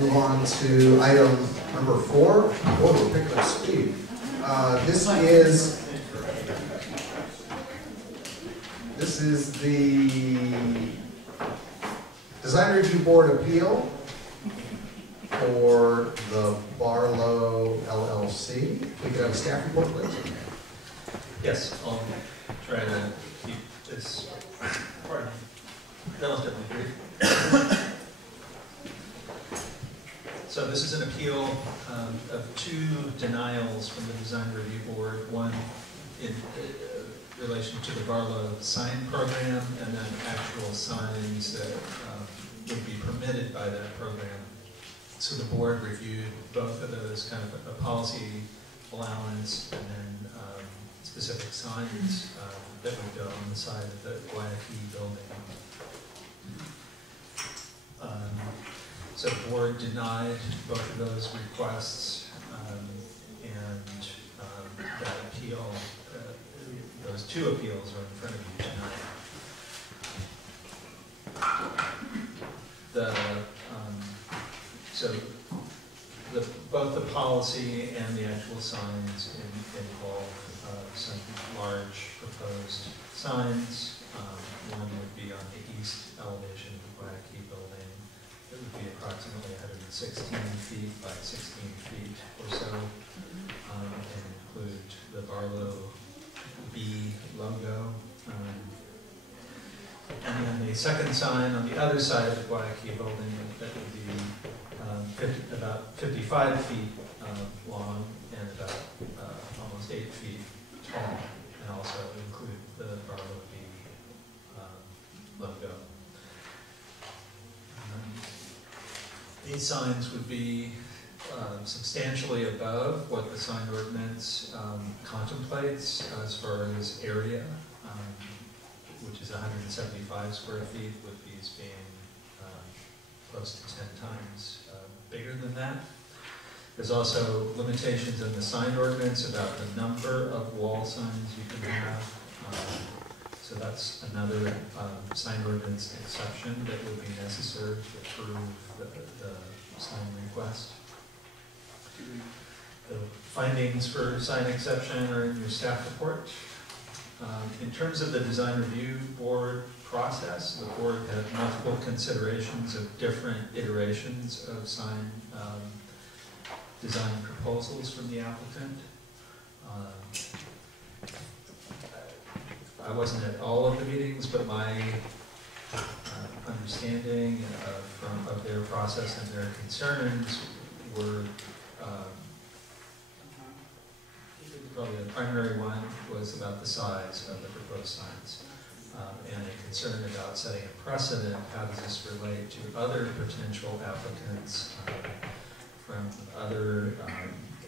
Move on to item number 4. Oh, we're picking up speed. This is the Design Review Board appeal for the Barlow LLC. We could have a staff report, please. Yes, I'll try to keep this relatively brief. So this is an appeal of 2 denials from the Design Review Board, one in relation to the Barlow sign program and then actual signs that would be permitted by that program. So the board reviewed both of those, kind of a policy allowance and then specific signs that would go on the side of the Guayaquil building. So the board denied both of those requests, and that appeal, those 2 appeals are in front of you tonight. Both the policy and the actual signs involve some large proposed signs. One would be on the east elevation of the Guayaquil building. It would be approximately 116 feet by 16 feet or so, and include the Barlow B logo. And then the second sign on the other side of the Guayaquil building that would be about 55 feet long and about almost 8 feet tall, and also include the Barlow B logo. These signs would be substantially above what the sign ordinance contemplates as far as area, which is 175 square feet, with these being close to 10 times bigger than that. There's also limitations in the sign ordinance about the number of wall signs you can have. So that's another sign ordinance exception that would be necessary to approve the sign request. The findings for sign exception are in your staff report. In terms of the Design Review Board process, the board had multiple considerations of different iterations of sign design proposals from the applicant. I wasn't at all of the meetings, but my understanding of their process and their concerns were probably the primary one was about the size of the proposed signs, and a concern about setting a precedent. How does this relate to other potential applicants from other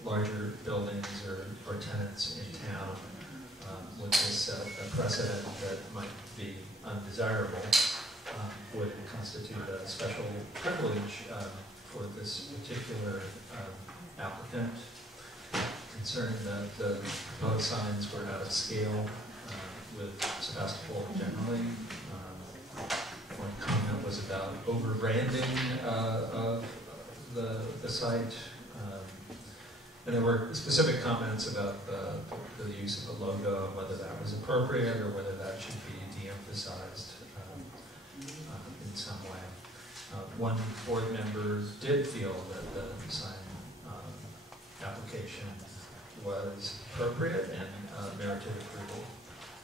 larger buildings or tenants in town? Would this set a precedent that might be undesirable? Would it constitute a special privilege for this particular applicant? Concerned that the proposed signs were out of scale with Sebastopol generally. One comment was about over-branding of the site. And there were specific comments about the use of the logo and whether that was appropriate or whether that should be de-emphasized in some way. One board member did feel that the sign application was appropriate and merited approval.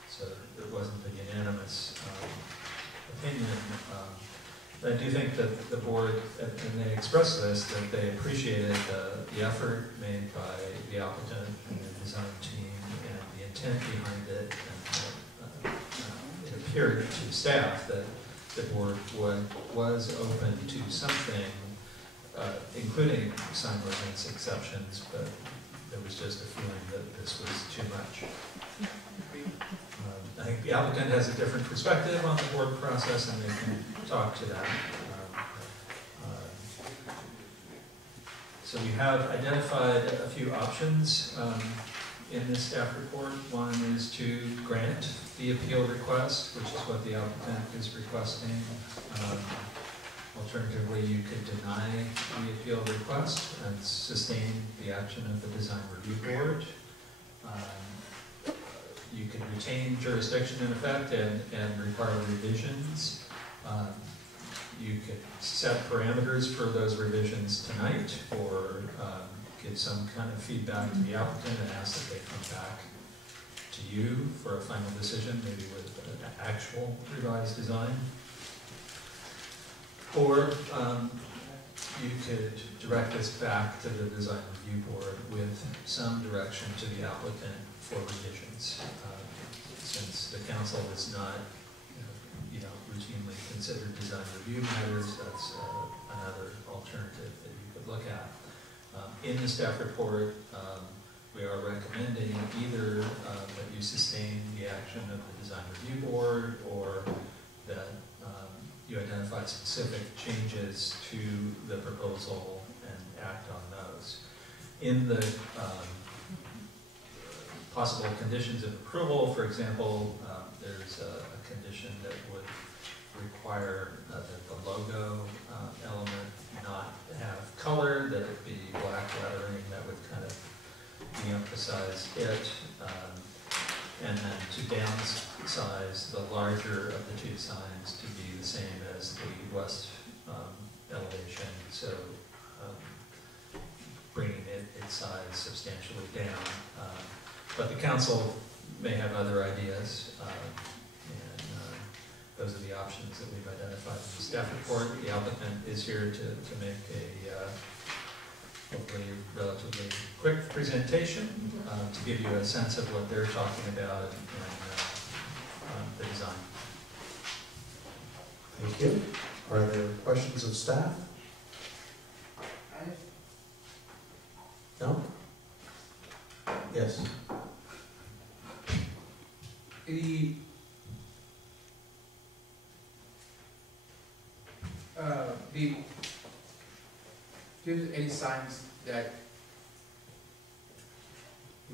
So it wasn't a unanimous opinion. I do think that the board, and they expressed this, that they appreciated the effort made by the applicant and the design team and the intent behind it. And it appeared to staff that the board was open to something, including sign ordinance exceptions, but there was just a feeling that this was too much. I think the applicant has a different perspective on the board process, and they can talk to that. So we have identified a few options in this staff report. One is to grant the appeal request, which is what the applicant is requesting. Alternatively, you could deny the appeal request and sustain the action of the design review board. You could retain jurisdiction in effect and require revisions. You could set parameters for those revisions tonight, or give some kind of feedback to the applicant and ask that they come back to you for a final decision, maybe with an actual revised design. Or you could direct this back to the design review board with some direction to the applicant for revisions. Since the council is not, routinely consider design review matters, that's another alternative that you could look at. In the staff report, we are recommending either that you sustain the action of the design review board, or that you identify specific changes to the proposal and act on those. In the possible conditions of approval, for example, there's a condition that would require that the logo element not have color, that it be black lettering that would kind of de-emphasize it, and then to downsize the larger of the two signs to be the same as the west elevation, so bringing its size substantially down. But the council may have other ideas, and those are the options that we've identified in the staff report. The applicant is here to make a hopefully relatively quick presentation to give you a sense of what they're talking about and the design. Thank you. Are there questions of staff? No? Yes. Do you have any signs that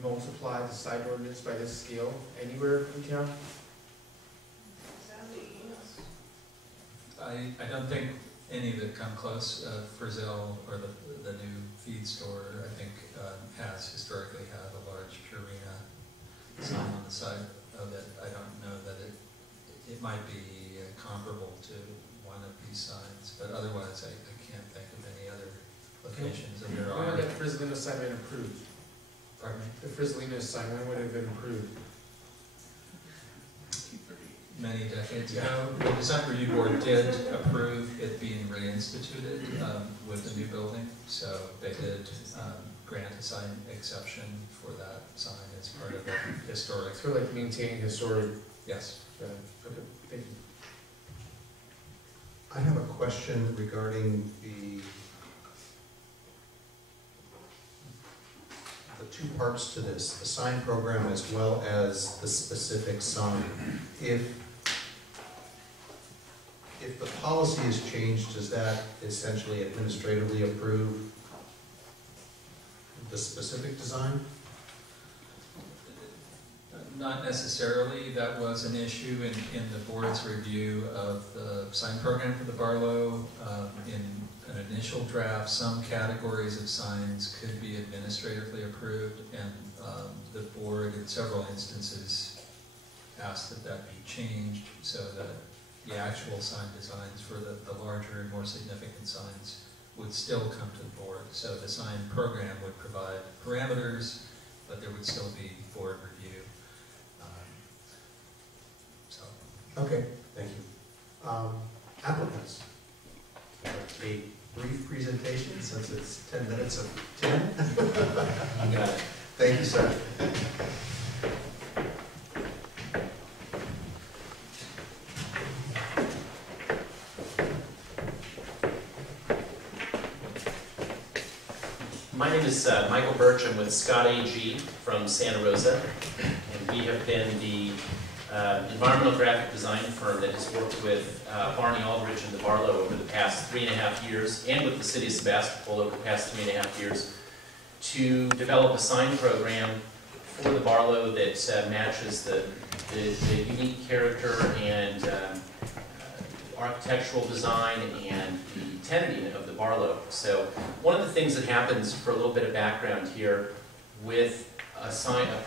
multiply the side ordinance by this scale anywhere in town? I don't think any that come close. Frizzell, or the new feed store, I think has historically had a large Purina sign on the side of it. I don't know that it might be comparable to one of these signs, but otherwise I can't think of any other locations that there When are. would that Frizzlino sign been approved? Pardon me? The Frizzlino sign, when would it have been approved? Many decades ago. The design review board did approve it being reinstituted with the new building, so they did grant a sign exception for that sign as part of the historic. It's for like maintaining historic. Yes. Okay, thank you. I have a question regarding the two parts to this, the sign program as well as the specific sign. If the policy is changed, does that essentially administratively approve the specific design? Not necessarily. That was an issue in the board's review of the sign program for the Barlow. In an initial draft, some categories of signs could be administratively approved, and the board in several instances asked that that be changed so that the actual sign designs for the larger and more significant signs would still come to the board. So the sign program would provide parameters, but there would still be board review. Okay, thank you. Applicants, a brief presentation since it's 10 minutes of 10. You got it. Thank you, sir. My name is Michael Birch. I'm with Scott AG from Santa Rosa, and we have been the environmental graphic design firm that has worked with Barney Aldridge and the Barlow over the past 3.5 years, and with the city of Sebastopol over the past 3.5 years, to develop a sign program for the Barlow that matches the unique character and architectural design and the tenanting of the Barlow. So one of the things that happens, for a little bit of background here, with a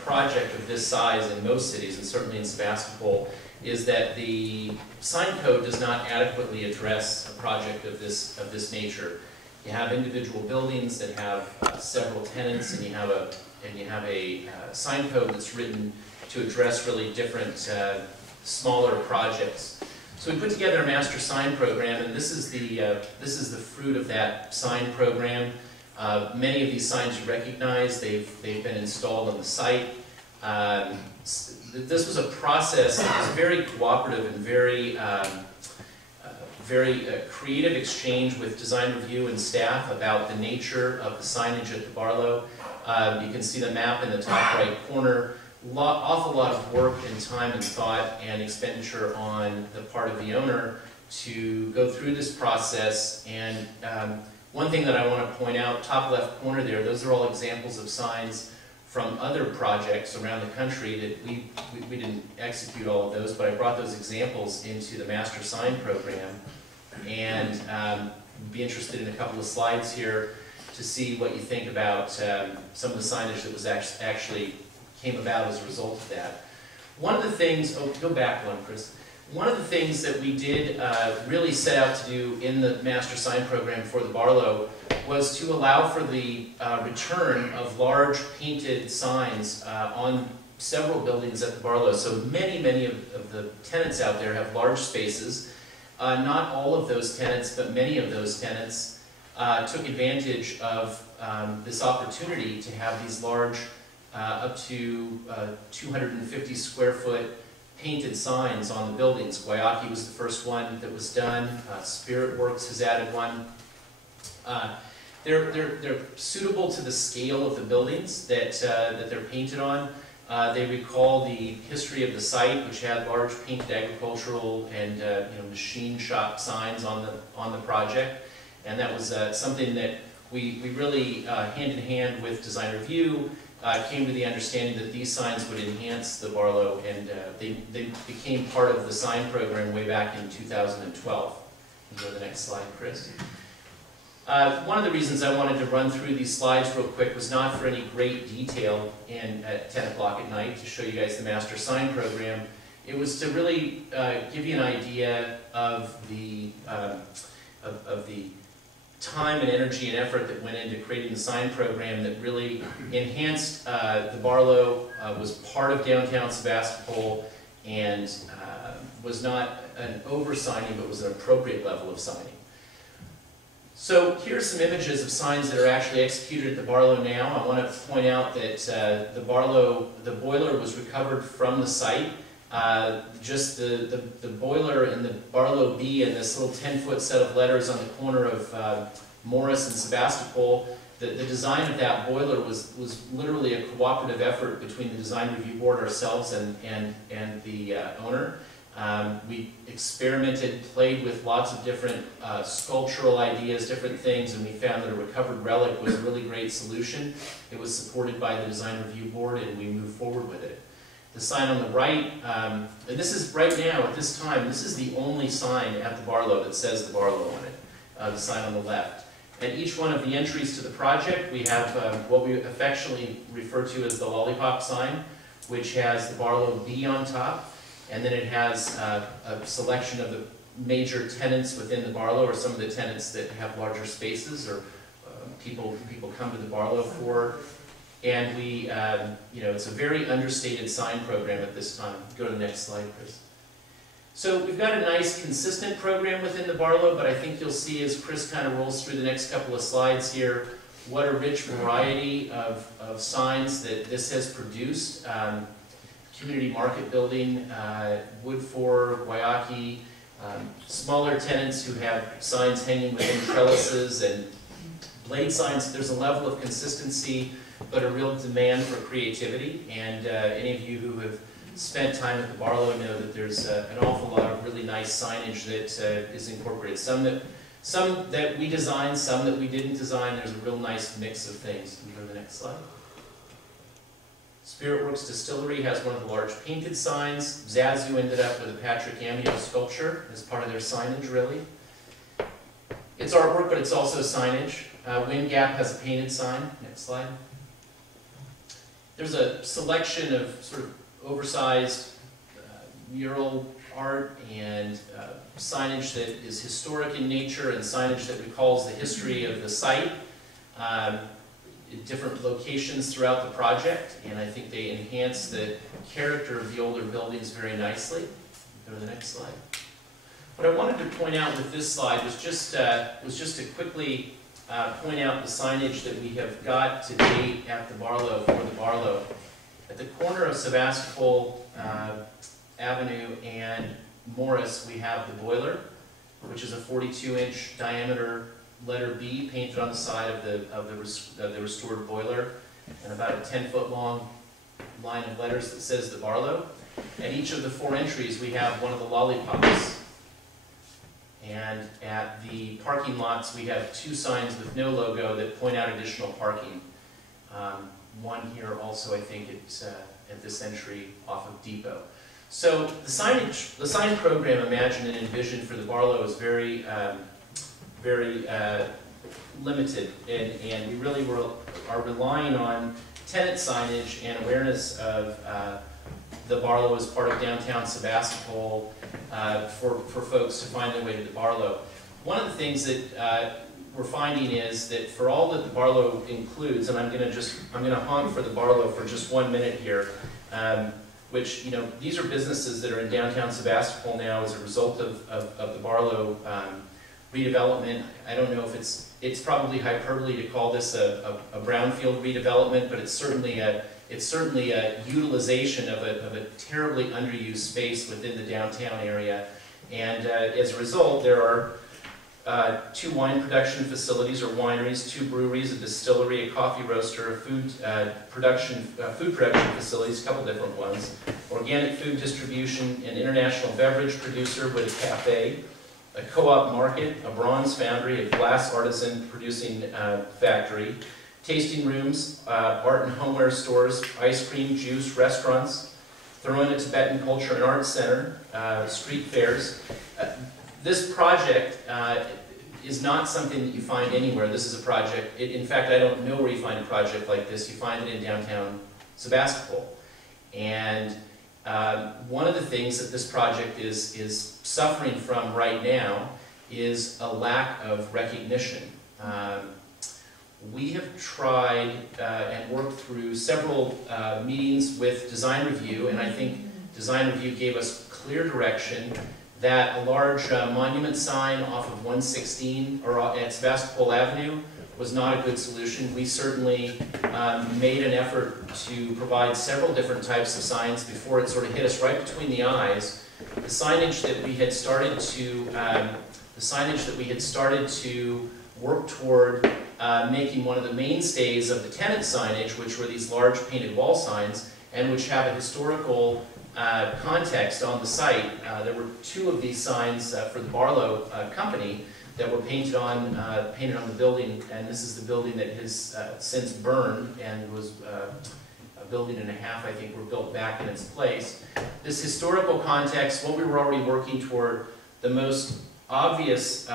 project of this size in most cities, and certainly in Sebastopol, is that the sign code does not adequately address a project of this nature. You have individual buildings that have several tenants, and you have a sign code that's written to address really different smaller projects. So we put together a master sign program, and this is the fruit of that sign program. Many of these signs you recognize. They've been installed on the site. This was a process that was very cooperative and very creative exchange with design review and staff about the nature of the signage at the Barlow. You can see the map in the top right corner. Awful lot of work and time and thought and expenditure on the part of the owner to go through this process. And one thing that I want to point out, top left corner there, those are all examples of signs from other projects around the country that we didn't execute all of those, but I brought those examples into the master sign program, and be interested in a couple of slides here to see what you think about some of the signage that was actually came about as a result of that. One of the things, oh, go back one, Chris. One of the things that we did really set out to do in the master sign program for the Barlow was to allow for the return of large painted signs on several buildings at the Barlow. So many of the tenants out there have large spaces. Not all of those tenants, but many of those tenants took advantage of this opportunity to have these large, up to 250 square foot painted signs on the buildings. Guayaki was the first one that was done. Spirit Works has added one. They're suitable to the scale of the buildings that they're painted on. They recall the history of the site, which had large painted agricultural and machine shop signs on the project, and that was something that we really hand in hand with design review came to the understanding that these signs would enhance the Barlow, and they became part of the sign program way back in 2012. You can go to the next slide, Chris. One of the reasons I wanted to run through these slides real quick was not for any great detail at 10 o'clock at night to show you guys the master sign program. It was to really give you an idea of the time and energy and effort that went into creating the sign program that really enhanced the Barlow, was part of downtown Sebastopol, and was not an over-signing, but was an appropriate level of signing. So here's some images of signs that are actually executed at the Barlow now. I want to point out that the boiler was recovered from the site. Just the boiler and the Barlow B and this little 10-foot set of letters on the corner of Morris and Sebastopol, the design of that boiler was literally a cooperative effort between the design review board, ourselves, and the owner. We experimented, played with lots of different sculptural ideas, different things, and we found that a recovered relic was a really great solution. It was supported by the design review board, and we moved forward with it. The sign on the right, and this is right now, at this time, this is the only sign at the Barlow that says the Barlow on it, the sign on the left. At each one of the entries to the project, we have what we affectionately refer to as the lollipop sign, which has the Barlow B on top, and then it has a selection of the major tenants within the Barlow, or some of the tenants that have larger spaces, or people come to the Barlow for. And we, it's a very understated sign program at this time. Go to the next slide, Chris. So we've got a nice, consistent program within the Barlow, but I think you'll see as Chris kind of rolls through the next couple of slides here, what a rich variety of signs that this has produced. Community market building, Woodford, Guayaki, smaller tenants who have signs hanging within trellises, and blade signs. There's a level of consistency, but a real demand for creativity. And any of you who have spent time at the Barlow know that there's an awful lot of really nice signage that is incorporated. Some that we designed, some that we didn't design. There's a real nice mix of things. Can we go to the next slide? Spirit Works Distillery has one of the large painted signs. Zazu ended up with a Patrick Amio sculpture as part of their signage, really. It's artwork, but it's also signage. Wind Gap has a painted sign. Next slide. There's a selection of sort of oversized mural art and signage that is historic in nature and signage that recalls the history of the site in different locations throughout the project, and I think they enhance the character of the older buildings very nicely. Go to the next slide. What I wanted to point out with this slide was just to quickly point out the signage that we have got to date at the Barlow, for the Barlow. At the corner of Sebastopol Avenue and Morris, we have the boiler, which is a 42-inch diameter letter B painted on the side of the restored boiler, and about a 10-foot long line of letters that says the Barlow. At each of the 4 entries, we have one of the lollipops. And at the parking lots, we have 2 signs with no logo that point out additional parking. One here also, I think, at this entry off of Depot. So the sign program imagined and envisioned for the Barlow is very limited, and we really are relying on tenant signage and awareness of the Barlow as part of downtown Sebastopol for folks to find their way to the Barlow. One of the things that we're finding is that for all that the Barlow includes, and I'm going to honk for the Barlow for just 1 minute here, which, you know, these are businesses that are in downtown Sebastopol now as a result of the Barlow redevelopment. I don't know if it's probably hyperbole to call this a brownfield redevelopment, but it's certainly a utilization of a terribly underused space within the downtown area. And as a result, there are 2 wine production facilities or wineries, 2 breweries, a distillery, a coffee roaster, food production facilities, a couple different ones, organic food distribution, an international beverage producer with a cafe, a co-op market, a bronze foundry, a glass artisan producing factory, tasting rooms, art and homeware stores, ice cream, juice, restaurants, throw in a Tibetan culture and arts center, street fairs. This project is not something that you find anywhere. This is a project, in fact, I don't know where you find a project like this. You find it in downtown Sebastopol. And one of the things that this project is suffering from right now is a lack of recognition. We have tried and worked through several meetings with Design Review, and I think Design Review gave us clear direction that a large monument sign off of 116 or at Sebastopol Avenue was not a good solution. We certainly made an effort to provide several different types of signs before it sort of hit us right between the eyes. The signage that we had started to work toward making one of the mainstays of the tenant signage, which were these large painted wall signs, and which have a historical context on the site. There were 2 of these signs for the Barlow company that were painted on the building, and this is the building that has since burned and was a building and a half, I think, were built back in its place. This historical context, what we were already working toward, the most obvious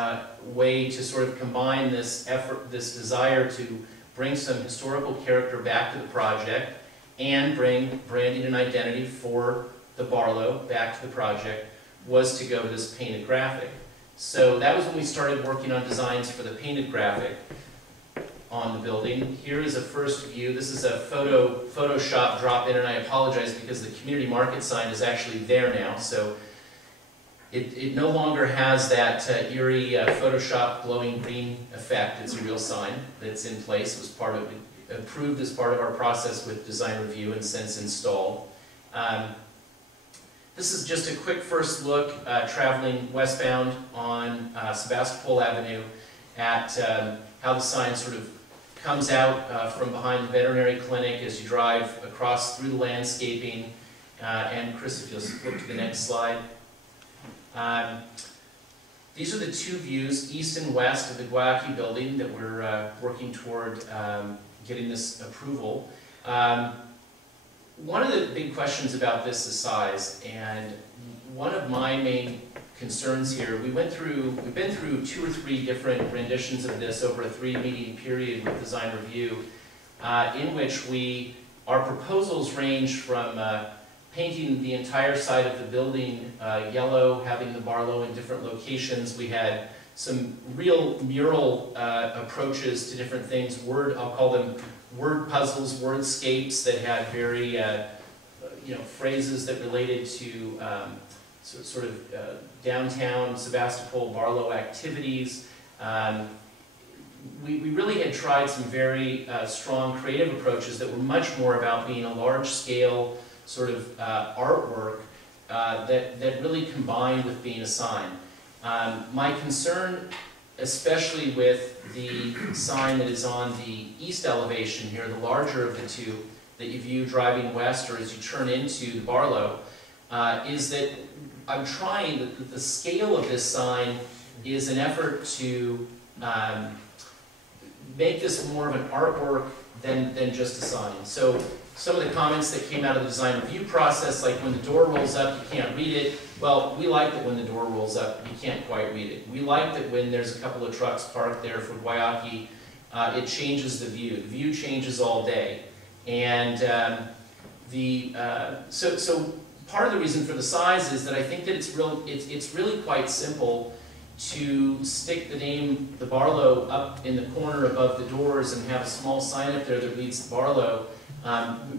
way to sort of combine this effort, this desire to bring some historical character back to the project and bring branding and identity for the Barlow back to the project was to go to this painted graphic. So that was when we started working on designs for the painted graphic on the building. Here is a first view. This is a Photoshop drop-in, and I apologize because the community market sign is actually there now. So it no longer has that eerie Photoshop glowing green effect. It's a real sign that's in place. It was part of approved as part of our process with Design Review and since installed. This is just a quick first look traveling westbound on Sebastopol Avenue at how the sign sort of comes out from behind the veterinary clinic as you drive across through the landscaping. And Chris, if you'll flip to the next slide. These are the 2 views, east and west of the Guayaki building that we're working toward getting this approval. one of the big questions about this is size, and one of my main concerns here, we've been through 2 or 3 different renditions of this over a 3-meeting period with design review, in which our proposals range from painting the entire side of the building yellow, having the Barlow in different locations. We had some real mural approaches to different things, I'll call them word puzzles, wordscapes that had very, phrases that related to sort of downtown Sebastopol Barlow activities. We really had tried some very strong creative approaches that were much more about being a large-scale sort of artwork that really combined with being a sign. My concern, especially with the sign that is on the east elevation here, the larger of the two that you view driving west or as you turn into the Barlow, is that I'm trying, the scale of this sign is an effort to make this more of an artwork than just a sign. So some of the comments that came out of the design review process, like when the door rolls up, you can't read it. Well, we like that when the door rolls up, you can't quite read it. We like that when there's a couple of trucks parked there for Guayaki, it changes the view. The view changes all day. And so part of the reason for the size is that I think that it's really quite simple to stick the name, the Barlow, up in the corner above the doors and have a small sign up there that reads the Barlow.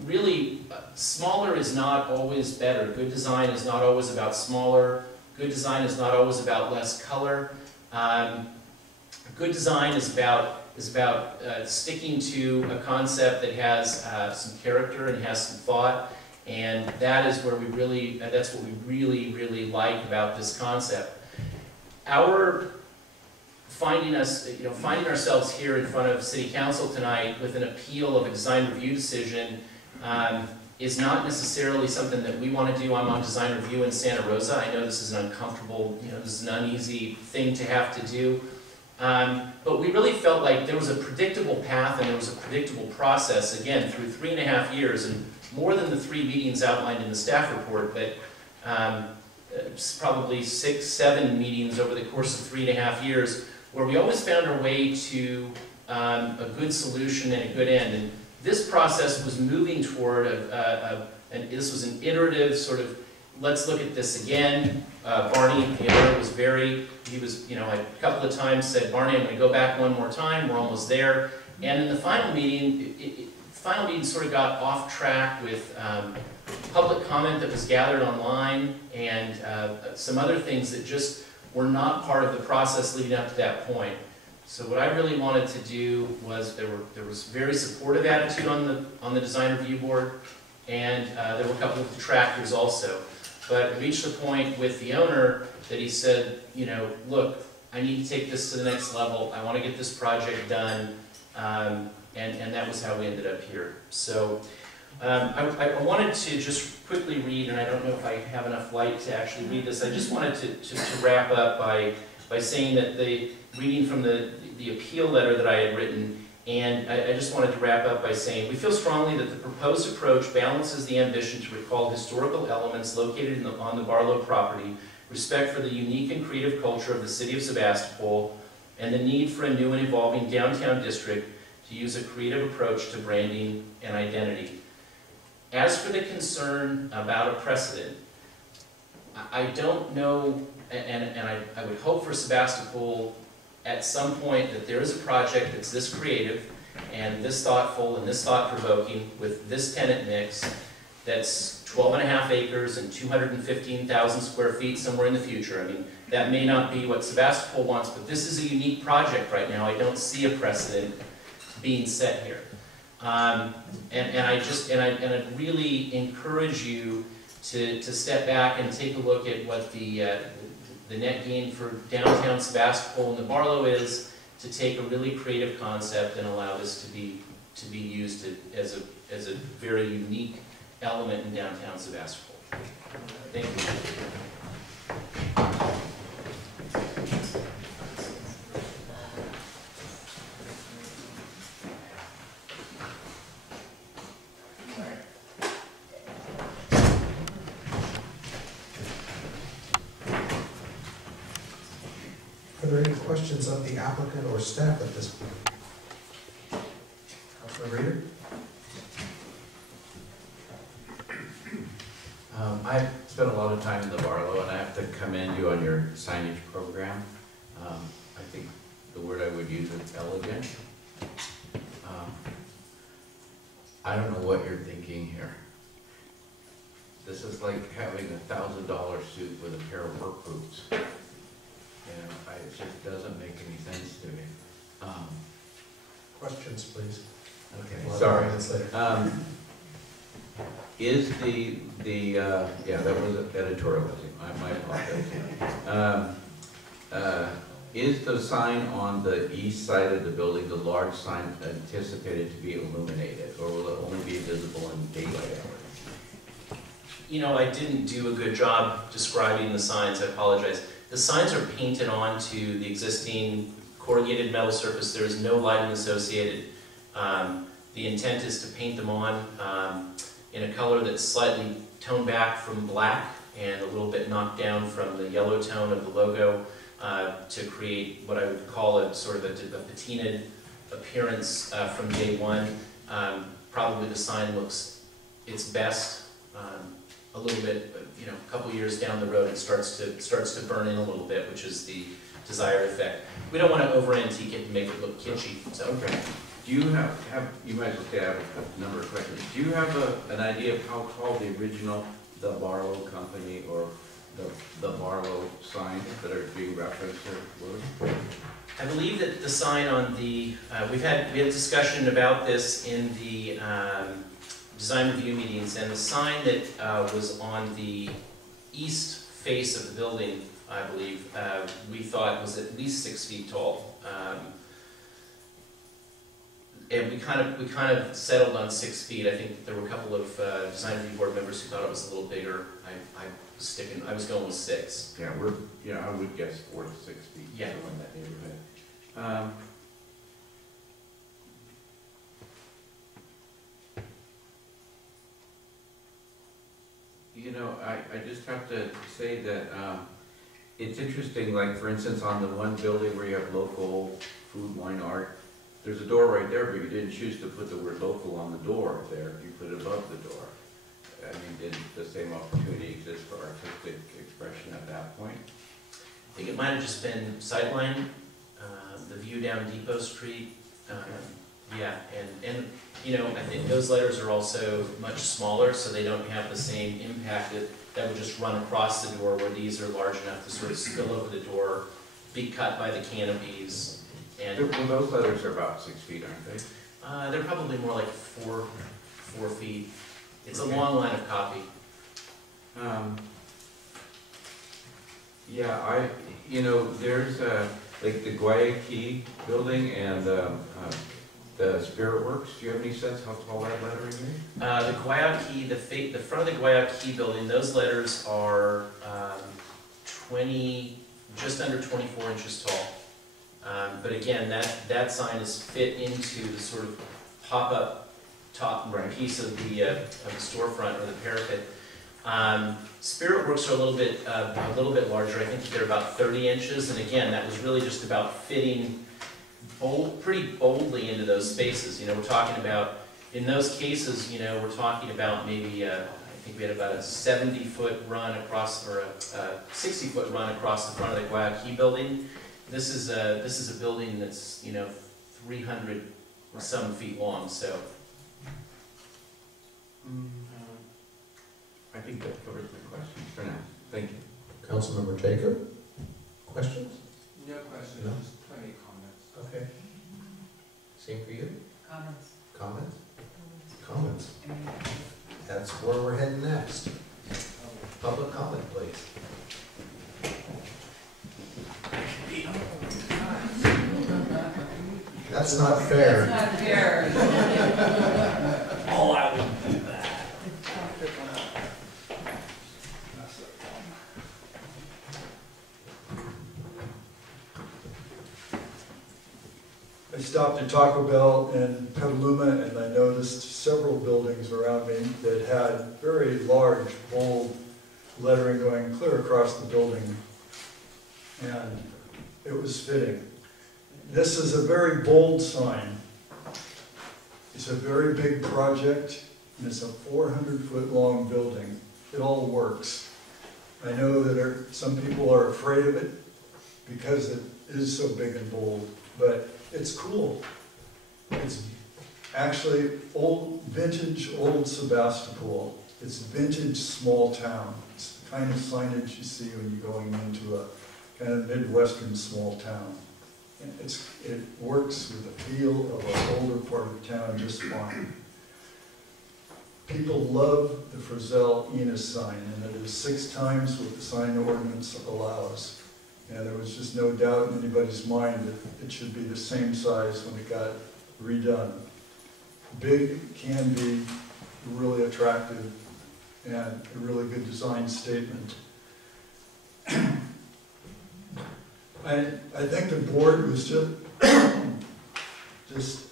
Really, smaller is not always better. Good design is not always about smaller. Good design is not always about less color. Good design is about sticking to a concept that has some character and has some thought, and that is where that's what we really like about this concept. Our finding ourselves here in front of City Council tonight with an appeal of a design review decision is not necessarily something that we want to do. I'm on design review in Santa Rosa. I know this is an uncomfortable, this is an uneasy thing to have to do. But we really felt like there was a predictable path and there was a predictable process, again, through 3.5 years, and more than the 3 meetings outlined in the staff report, but probably 6, 7 meetings over the course of 3.5 years, where we always found our way to a good solution and a good end. And this process was moving toward and this was an iterative sort of, let's look at this again. Barney, the owner, he was, a couple of times said, Barney, I'm going to go back one more time, we're almost there. And in the final meeting, final meeting sort of got off track with public comment that was gathered online and some other things that just were not part of the process leading up to that point. So what I really wanted to do was, there was very supportive attitude on the design review board, and there were a couple of detractors also. But it reached the point with the owner that he said, look, I need to take this to the next level. I want to get this project done. And that was how we ended up here. So I wanted to just quickly read, and I don't know if I have enough light to actually read this. I just wanted to wrap up by saying that reading from the appeal letter that I had written, and I just wanted to wrap up by saying, we feel strongly that the proposed approach balances the ambition to recall historical elements located on the Barlow property, respect for the unique and creative culture of the city of Sebastopol, and the need for a new and evolving downtown district to use a creative approach to branding and identity. As for the concern about a precedent, I don't know, and I would hope for Sebastopol at some point that there is a project that's this creative and this thoughtful and this thought-provoking with this tenant mix that's 12.5 acres and 215,000 square feet somewhere in the future. I mean, that may not be what Sebastopol wants, but this is a unique project right now. I don't see a precedent being set here. And I really encourage you to step back and take a look at what the net gain for downtown Sebastopol and the Barlow is, to take a really creative concept and allow this to be used as a very unique element in downtown Sebastopol. Thank you. there any questions of the applicant or staff at this point? Councilman Reader? I've spent a lot of time in the Barlow, and I have to commend you on your signage program. I think the word I would use is elegant. I don't know what you're thinking here. This is like having $1,000 suit with a pair of work boots. You know, it just doesn't make any sense to me. Questions, please. Okay, We'll have sorry. comments later. Is yeah, that was editorializing, my apologies. Is the sign on the east side of the building, the large sign, anticipated to be illuminated, or will it only be visible in daylight hours? You know, I didn't do a good job describing the signs, I apologize. The signs are painted onto the existing corrugated metal surface. There is no lighting associated. The intent is to paint them on in a color that's slightly toned back from black and a little bit knocked down from the yellow tone of the logo to create what I would call a sort of a patinaed appearance from day one. Probably the sign looks its best a little bit, you know, a couple years down the road it starts to burn in a little bit, which is the desired effect. We don't want to over antique it and make it look kitschy. So. Okay. Do you have you might as well say I have a number of questions. Do you have an idea of how tall the original, the Barlow company or the Barlow signs that are being referenced here were? I believe that the sign on the, we had a discussion about this in the design review meetings, and the sign that was on the east face of the building, I believe, we thought was at least 6 feet tall. And we kind of settled on 6 feet. I think there were a couple of design review board members who thought it was a little bigger. I was going with 6. Yeah, I would guess 4 to 6 feet. Yeah. So in that neighborhood. You know, I just have to say that it's interesting, like for instance on the one building where you have local food, wine, art, there's a door right there, but you didn't choose to put the word local on the door there, you put it above the door. I mean, did the same opportunity exist for artistic expression at that point? I think it might have just been Sightline, the view down Depot Street. Yeah, and you know, I think those letters are also much smaller, so they don't have the same impact that would just run across the door, where these are large enough to sort of spill over the door, be cut by the canopies. And Well, those letters are about 6 feet, aren't they? they're probably more like 4 feet. It's a Okay. long line of copy. Yeah, you know, there's like the Guayaquil building and the Spirit Works. Do you have any sense how tall that lettering is? The Guayaquil, the front of the Guayaquil building, those letters are 20, just under 24 inches tall. But again, that sign is fit into the sort of pop-up top Right. piece of the storefront or the parapet. Spirit Works are a little bit larger. I think they're about 30 inches, and again, that was really just about fitting pretty boldly into those spaces. You know, we're talking about, in those cases, you know, we're talking about maybe, I think we had about a 70-foot run across, or a 60-foot run across the front of the Guayaquil building. This is a building that's, you know, 300 some feet long, so. I think that covers my questions for now. Thank you. Councilmember Jacob? Questions? No questions, No? just plenty of comments. Okay. Same for you? Comments. Comments? Comments. That's where we're heading next. Public comment, please. That's not fair. Not fair. Oh, I would do that. I stopped at Taco Bell in Petaluma and I noticed several buildings around me that had very large, bold lettering going clear across the building. And it was fitting. This is a very bold sign. It's a very big project, and it's a 400-foot long building. It all works. I know that some people are afraid of it because it is so big and bold, but it's cool. It's actually vintage old Sebastopol. It's vintage small town. It's the kind of signage you see when you're going into a kind of Midwestern small town. And it works with the feel of an older part of town just fine. People love the Frisell Enos sign, and it is 6 times what the sign ordinance allows. And there was just no doubt in anybody's mind that it should be the same size when it got redone. Big can be really attractive and a really good design statement. I think the board was just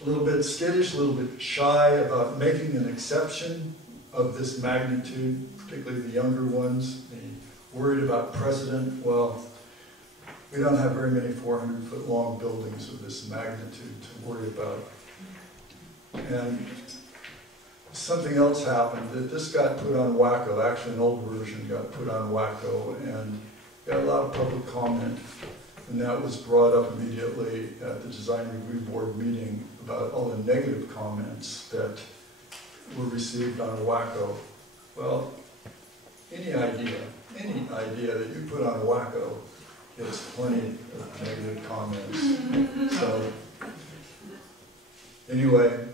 a little bit skittish, a little bit shy about making an exception of this magnitude, particularly the younger ones. They worried about precedent. Well, we don't have very many 400-foot long buildings of this magnitude to worry about. And something else happened, that this got put on Wacko. Actually, an old version got put on Wacko and got a lot of public comment. And that was brought up immediately at the Design Review Board meeting about all the negative comments that were received on Wacko. Well, any idea that you put on Wacko gets plenty of negative comments. So, anyway,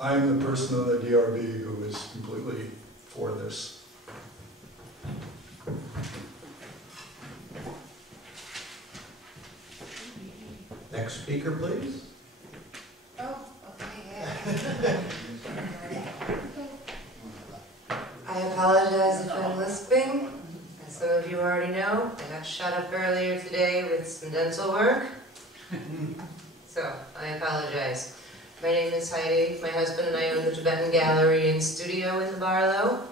I'm the person on the DRB who is completely for this. Next speaker, please. Oh, okay, yeah. I apologize if I'm lisping. As some of you already know, I got shut up earlier today with some dental work. So, I apologize. My name is Heidi. My husband and I own the Tibetan Gallery and Studio in the Barlow.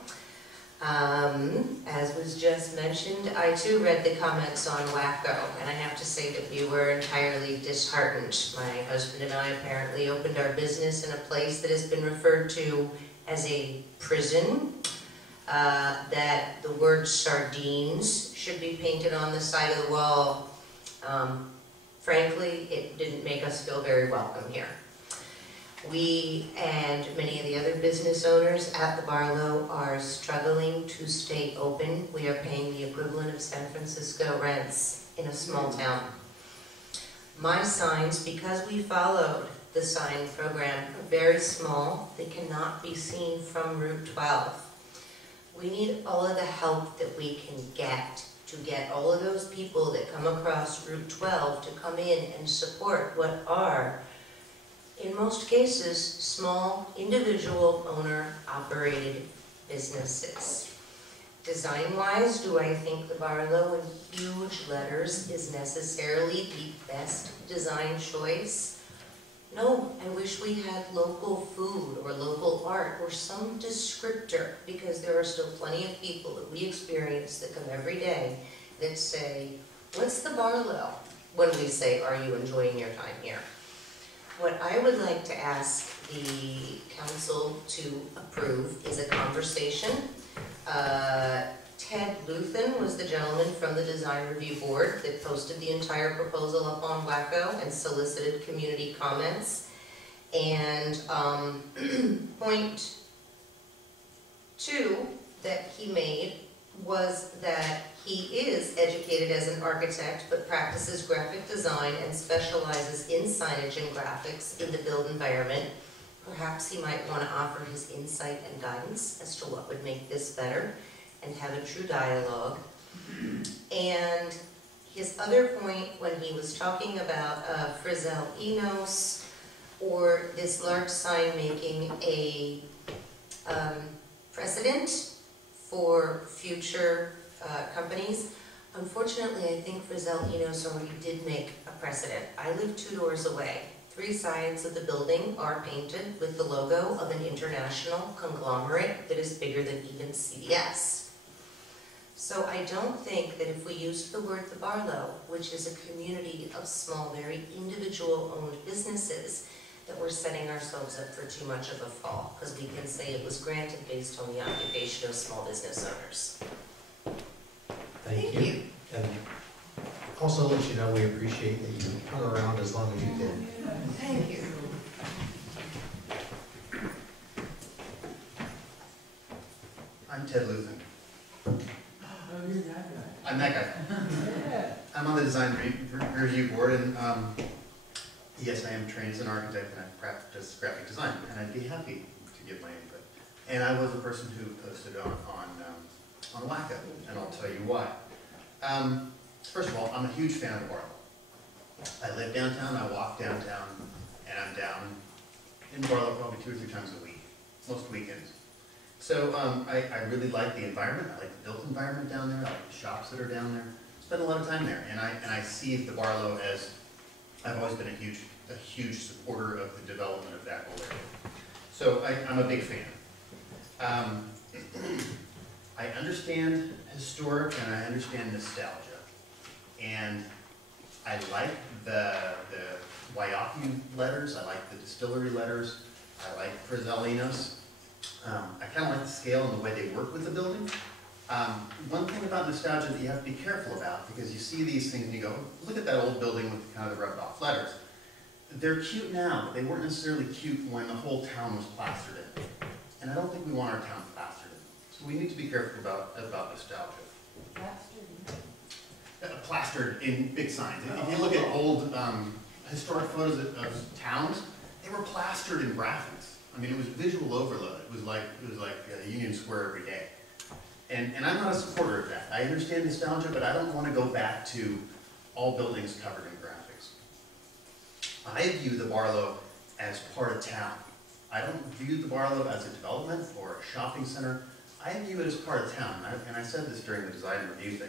As was just mentioned, I too read the comments on Wacko, and I have to say that we were entirely disheartened. My husband and I apparently opened our business in a place that has been referred to as a prison, that the word sardines should be painted on the side of the wall. Frankly, it didn't make us feel very welcome here. We and many of the other business owners at the Barlow are struggling to stay open. We are paying the equivalent of San Francisco rents in a small town. My signs, because we followed the sign program, are very small. They cannot be seen from Route 12. We need all of the help that we can get to get all of those people that come across Route 12 to come in and support what are, in most cases, small, individual, owner-operated businesses. Design-wise, do I think the Barlow in huge letters is necessarily the best design choice? No, I wish we had local food or local art or some descriptor, because there are still plenty of people that we experience that come every day that say, "What's the Barlow?" when we say, "Are you enjoying your time here?" What I would like to ask the council to approve is a conversation. Ted Luthen was the gentleman from the Design Review Board that posted the entire proposal up on Wacko and solicited community comments. And point 2 that he made was that he is educated as an architect but practices graphic design and specializes in signage and graphics in the built environment. Perhaps he might want to offer his insight and guidance as to what would make this better and have a true dialogue. And his other point, when he was talking about Frisell Enos or this large sign making a precedent for future companies, unfortunately I think Frisell Enos already did make a precedent. I live 2 doors away. 3 sides of the building are painted with the logo of an international conglomerate that is bigger than even CVS. So I don't think that if we used the word the Barlow, which is a community of small, very individual-owned businesses, that we're setting ourselves up for too much of a fall, because we can say it was granted based on the occupation of small business owners. Thank you. And also let you know, we appreciate that you hung around as long as you did. Thank you. I'm Ted Luthen. Oh, you're that guy. I'm that guy. I'm on the design review board, and yes, I am trained as an architect, and I practice graphic design, and I'd be happy to give my input. And I was the person who posted on Wacko, and I'll tell you why. First of all, I'm a huge fan of the Barlow. I live downtown, I walk downtown, and I'm down in Barlow probably 2 or 3 times a week, most weekends. So I really like the environment. I like the built environment down there. I like the shops that are down there. Spend a lot of time there, and I see the Barlow as, I've always been a huge supporter of the development of that whole area. So I'm a big fan. I understand historic and I understand nostalgia, and I like the Waiaku letters. I like the distillery letters. I like Frizelinos. I kind of like the scale and the way they work with the building. One thing about nostalgia that you have to be careful about, because you see these things and you go, look at that old building with kind of the rubbed off letters. They're cute now, but they weren't necessarily cute when the whole town was plastered in. And I don't think we want our town plastered in. So we need to be careful about nostalgia. Plastered in big signs. If you look at old historic photos of towns, they were plastered in graphics. I mean, it was visual overload. It was like Union Square every day. And I'm not a supporter of that. I understand nostalgia, but I don't want to go back to all buildings covered in graphics. I view the Barlow as part of town. I don't view the Barlow as a development or a shopping center. I view it as part of town, and I said this during the design review thing.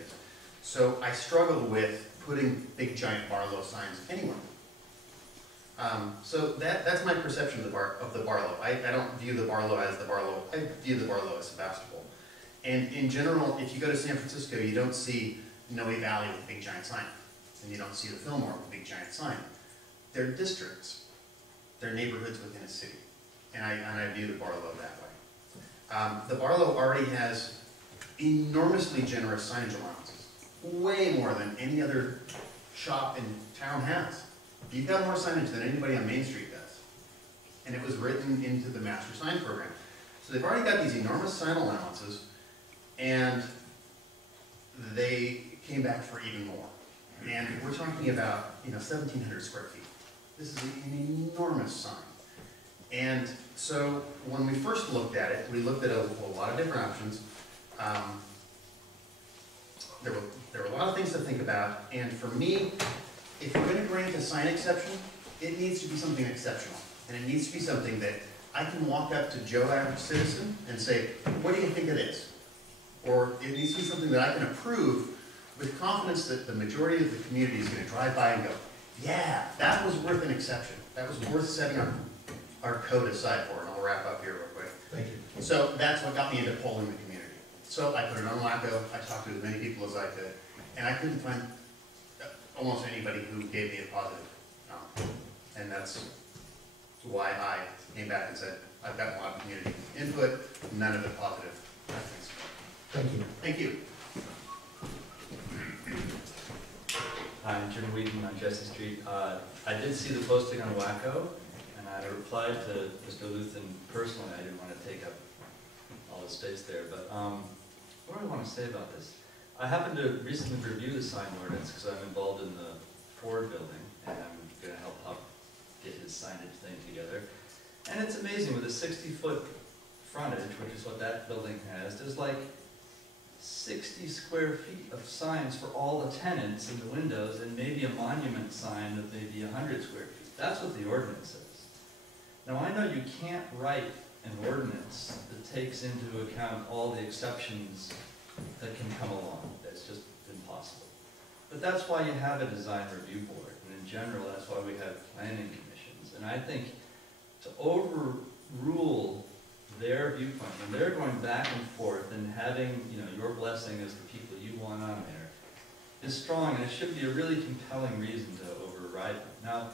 So I struggle with putting big giant Barlow signs anywhere. So that's my perception of the Barlow. I don't view the Barlow as the Barlow. I view the Barlow as Sebastopol. And in general, if you go to San Francisco, you don't see Noe Valley with a big giant sign, and you don't see the Fillmore with a big giant sign. They're districts. They're neighborhoods within a city, and I view the Barlow that way. The Barlow already has enormously generous signage allowances, way more than any other shop in town has. You've got more signage than anybody on Main Street does, and it was written into the master sign program. So they've already got these enormous sign allowances, and they came back for even more. And we're talking about 1,700 square feet. This is an enormous sign. And so when we first looked at it, we looked at a lot of different options. There were a lot of things to think about, and for me, if you're going to grant a sign exception, it needs to be something exceptional. And it needs to be something that I can walk up to Joe Average Citizen and say, what do you think of this? Or it needs to be something that I can approve with confidence that the majority of the community is going to drive by and go, yeah, that was worth an exception. That was worth setting our code aside for, and I'll wrap up here real quick. Thank you. So that's what got me into polling the community. So I put it on Wacko, I talked to as many people as I could, and I couldn't find almost anybody who gave me a positive. And that's why I came back and said, I've got a lot of community input, none of it positive. Thank you. Thank you. Hi, I'm Jim Wheaton on Jesse Street. I did see the posting on Wacko, and I replied to Mr. Luthen personally. I didn't want to take up all the space there, but what do I want to say about this? I happened to recently review the sign ordinance because I'm involved in the Ford building, and I'm going to help Huck get his signage thing together. And it's amazing, with a 60-foot frontage, which is what that building has, there's like 60 square feet of signs for all the tenants in the windows, and maybe a monument sign of maybe 100 square feet. That's what the ordinance says. Now, I know you can't write an ordinance that takes into account all the exceptions that can come along. That's just impossible. But that's why you have a design review board, and in general, that's why we have planning commissions. And I think to overrule their viewpoint, when they're going back and forth and having, you know, your blessing as the people you want on there, is strong, and it should be a really compelling reason to override them. Now,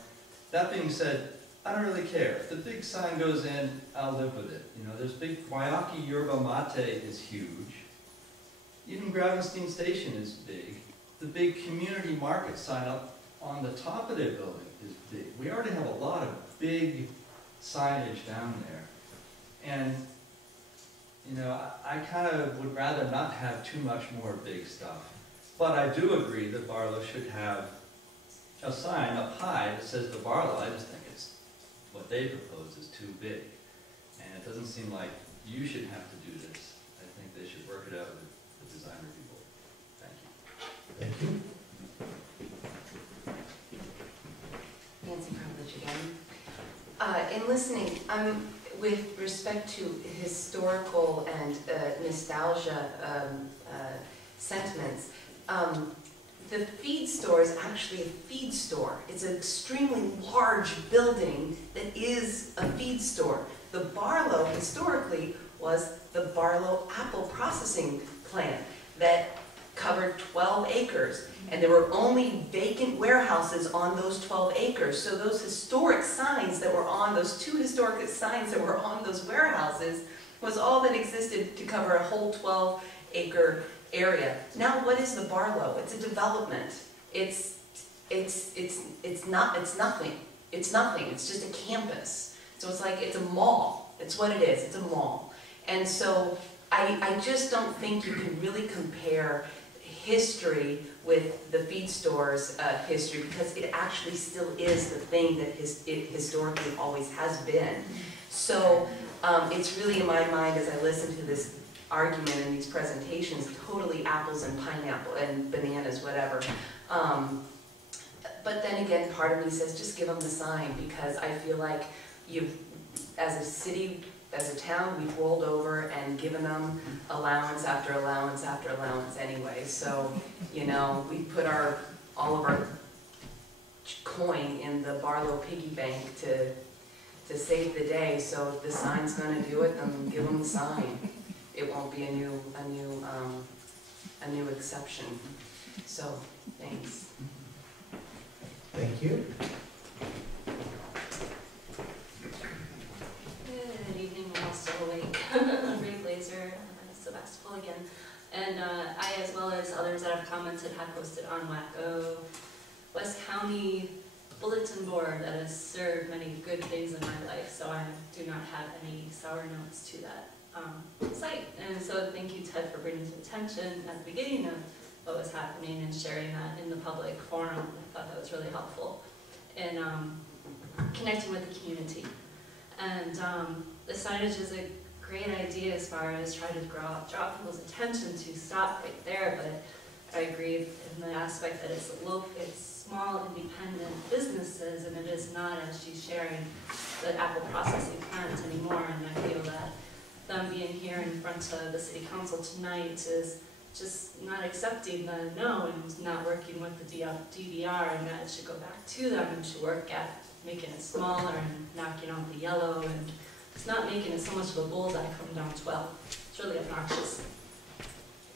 that being said, I don't really care. If the big sign goes in, I'll live with it. You know, there's big, Waiheke Yerba Mate is huge. Even Gravenstein Station is big. The big community market sign up on the top of their building is big. We already have a lot of big signage down there. And, you know, I kind of would rather not have too much more big stuff. But I do agree that Barlow should have a sign up high that says the Barlow. I just think it's, what they propose is too big. And it doesn't seem like you should have to do this. I think they should work it out with the designer people. Thank you. Thank you. Nancy Privilege again. In listening, with respect to historical and nostalgia sentiments, the feed store is actually a feed store. It's an extremely large building that is a feed store. The Barlow historically was the Barlow apple processing plant that covered 12 acres. And there were only vacant warehouses on those 12 acres. So those historic signs that were on, those 2 historic signs that were on those warehouses was all that existed to cover a whole 12-acre area. Now what is the Barlow? It's a development. It's nothing. It's nothing. It's just a campus. So it's like, it's a mall. It's what it is. It's a mall. And so I just don't think you can really compare history with the feed store's history, because it actually still is the thing that it historically always has been. So it's really, in my mind, as I listen to this argument and these presentations, totally apples and pineapple and bananas, whatever. But then again, part of me says, just give them the sign, because I feel like you've, as a city, as a town, we've rolled over and given them allowance after allowance after allowance anyway. So, you know, we put all of our coin in the Barlow piggy bank to save the day. So if the sign's going to do it, then give them the sign. It won't be a new exception. So, thanks. Thank you. Good evening, we're all still awake. Ray Blazer, Sebastopol again. And I, as well as others that have commented, have posted on WACO West County bulletin board that has served many good things in my life, so I do not have any sour notes to that site. And so thank you, Ted, for bringing to attention at the beginning of what was happening and sharing that in the public forum. I thought that was really helpful in connecting with the community. And the signage is a great idea as far as trying to draw people's attention to stop right there, but I agree in the aspect that it's small independent businesses, and it is not, as she's sharing, the apple processing plant anymore. And I feel that them being here in front of the city council tonight is just not accepting the no and not working with the DDR, and that it should go back to them and should work at making it smaller and knocking out the yellow, and it's not making it so much of a bullseye coming down 12. It's really obnoxious.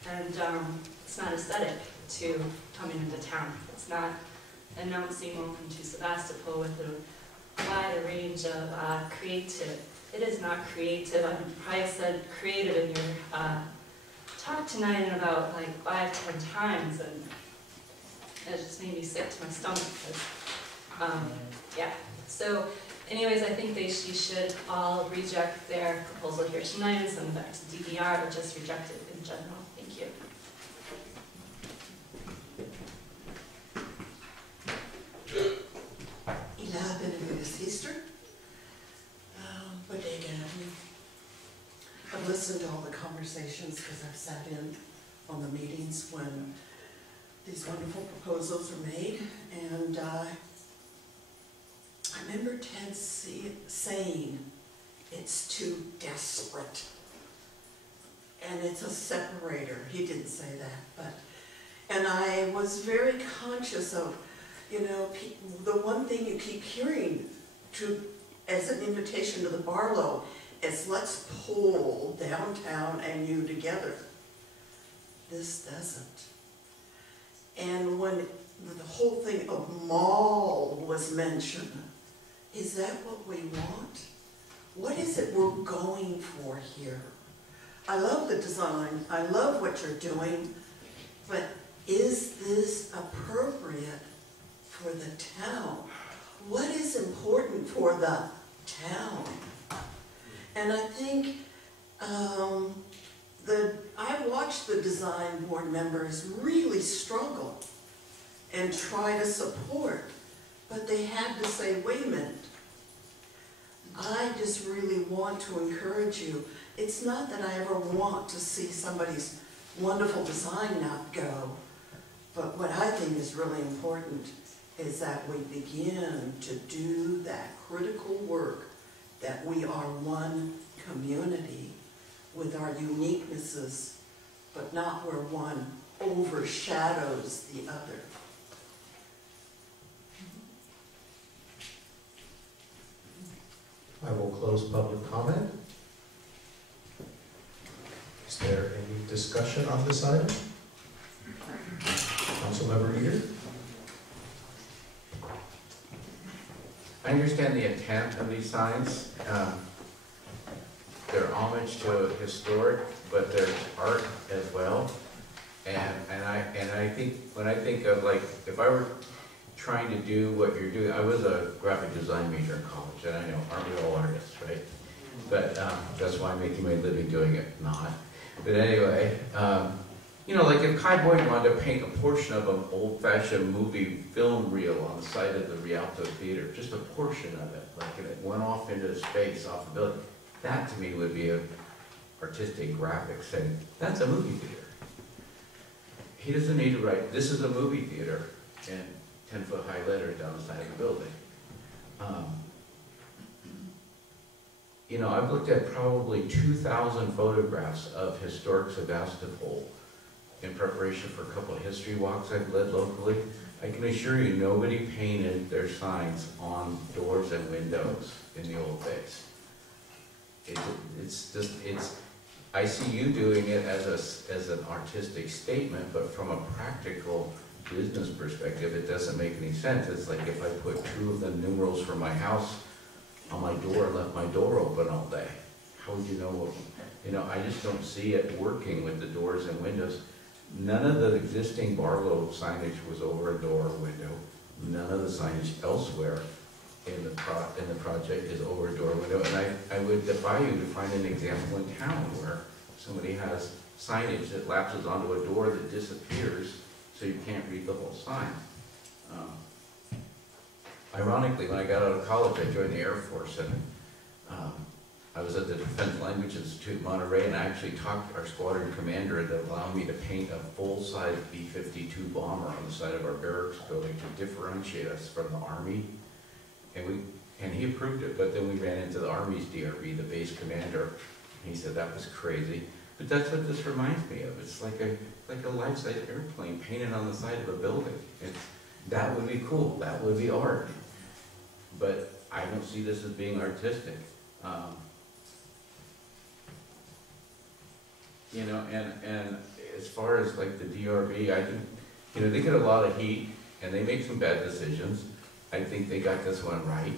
And it's not aesthetic to coming into town. It's not announcing welcome to Sebastopol with a wide range of creative. It is not creative. I probably said creative in your talk tonight in about like 5, 10 times, and it just made me sick to my stomach. Because, yeah. So, anyways, I think she should all reject their proposal here tonight and send it back to DDR, or just reject it in general. Thank you. Ila Benavides Easter, Bodega Avenue. I've listened to all the conversations because I've sat in on the meetings when these wonderful proposals are made, and I remember Ted saying it's too desperate, and it's a separator. He didn't say that, and I was very conscious of, you know, the one thing you keep hearing as an invitation to the Barlow, as let's pull downtown and you together. This doesn't. And when the whole thing of mall was mentioned, is that what we want? What is it we're going for here? I love the design, I love what you're doing, but is this appropriate for the town? What is important for the town? And I think I watched the design board members really struggle and try to support, but they had to say, wait a minute, I just really want to encourage you. It's not that I ever want to see somebody's wonderful design not go, but what I think is really important is that we begin to do that critical work, that we are one community with our uniquenesses, but not where one overshadows the other. I will close public comment. Is there any discussion on this item? Councilmember Eater? I understand the intent of these signs. They're homage to historic, but there's art as well. And I think, when I think of, like, if I were trying to do what you're doing, I was a graphic design major in college, and I know, aren't we all artists, right? But that's why I'm making my living doing it, not. But anyway, you know, like if Kai Boyd wanted to paint a portion of an old-fashioned movie film reel on the side of the Rialto Theater, just a portion of it, like it went off into space off the building, that to me would be an artistic graphic saying, that's a movie theater. He doesn't need to write, this is a movie theater, in 10-foot high letters down the side of the building. You know, I've looked at probably 2,000 photographs of historic Sebastopol in preparation for a couple of history walks I've led locally. I can assure you, nobody painted their signs on doors and windows in the old days. I see you doing it as an artistic statement, but from a practical business perspective, it doesn't make any sense. It's like if I put 2 of the numerals for my house on my door and left my door open all day. How would you know what, you know, I just don't see it working with the doors and windows. None of the existing Barlow signage was over a door or window. None of the signage elsewhere in the project is over a door or window. And I would defy you to find an example in town where somebody has signage that lapses onto a door that disappears so you can't read the whole sign. Ironically, when I got out of college, I joined the Air Force, and I was at the Defense Language Institute in Monterey, and I actually talked our squadron commander to allow me to paint a full-size B-52 bomber on the side of our barracks building to differentiate us from the Army. And he approved it, but then we ran into the Army's DRB, the base commander, and he said that was crazy. But that's what this reminds me of. It's like a life-size airplane painted on the side of a building. That would be cool. That would be art. But I don't see this as being artistic. You know, and as far as like the DRB, I think, you know, they get a lot of heat and they make some bad decisions. I think they got this one right.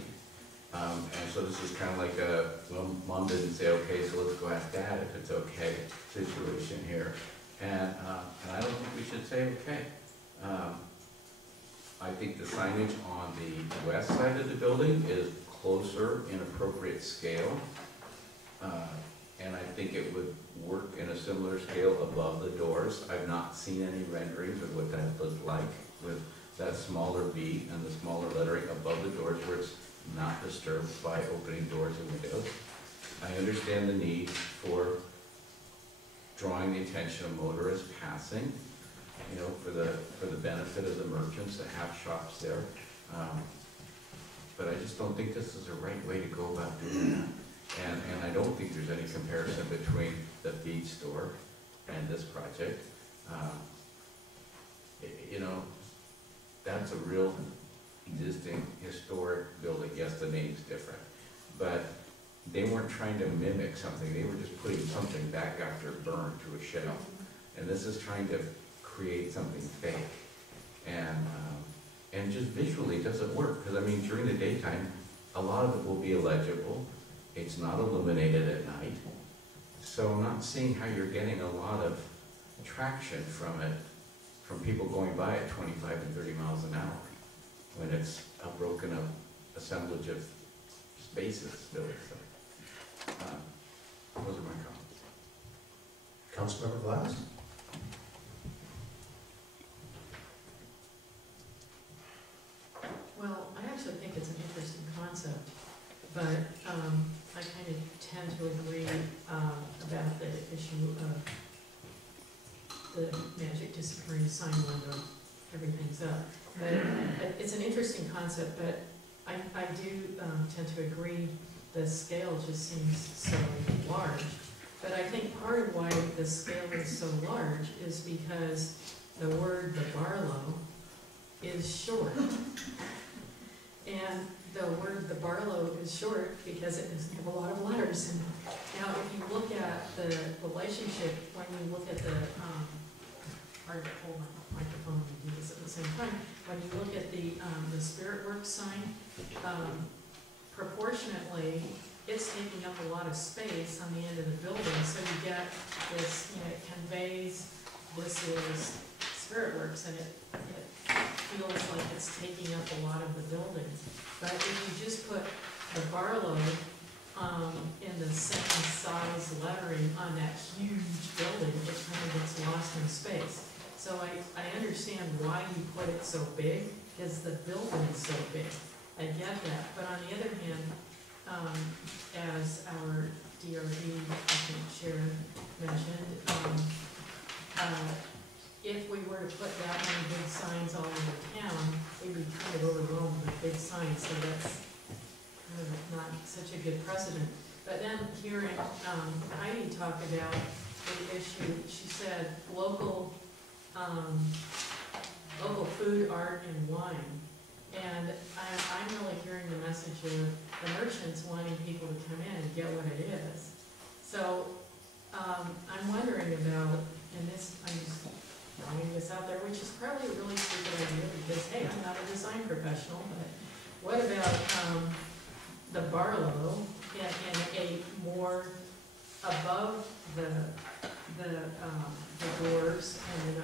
And so this is kind of like a, well, Mom didn't say, okay, so let's go ask Dad if it's okay situation here. And I don't think we should say okay. I think the signage on the west side of the building is closer in appropriate scale. And I think it would work in a similar scale above the doors. I've not seen any renderings of what that looked like with that smaller B and the smaller lettering above the doors where it's not disturbed by opening doors and windows. I understand the need for drawing the attention of motorists passing, you know, for the benefit of the merchants that have shops there. But I just don't think this is the right way to go about doing that. And I don't think there's any comparison between the feed store and this project. You know, that's a real existing historic building. Yes, the name's different, but they weren't trying to mimic something, they were just putting something back after burn to a shell. And this is trying to create something fake. And just visually doesn't work, because I mean, during the daytime, a lot of it will be illegible. It's not illuminated at night. So I'm not seeing how you're getting a lot of traction from it, from people going by at 25 and 30 miles an hour, when it's a broken up assemblage of spaces, really. So, those are my comments. Councilmember Glass? Well, I actually think it's an interesting concept, but I kind of tend to agree about the issue of the magic disappearing sign window, everything's up. But it's an interesting concept, but I do tend to agree the scale just seems so large. But I think part of why the scale is so large is because the word the Barlow is short. And the word the Barlow is short because it doesn't have a lot of letters in it. Now, if you look at the relationship, when you look at the, hard to hold my microphone and do this at the same time, when you look at the Spirit Works sign, proportionately, it's taking up a lot of space on the end of the building, so you get this, you know, it conveys this is Spirit Works, and it feels like it's taking up a lot of the building. But if you just put the Barlow in the same size lettering on that huge building, it kind of gets lost in space. So I understand why you put it so big, because the building is so big. I get that. But on the other hand, as our DRE, I think Sharon mentioned, if we were to put that many big signs all over town, we'd be kind of overwhelmed with big signs, so that's kind of not such a good precedent. But then hearing Heidi talk about the issue, she said local food, art, and wine. And I'm really hearing the message of the merchants wanting people to come in and get what it is. So I'm wondering about, and this, I'm just throwing this out there, which is probably a really stupid idea because, hey, I'm not a design professional, but what about the Barlow in a more above the doors and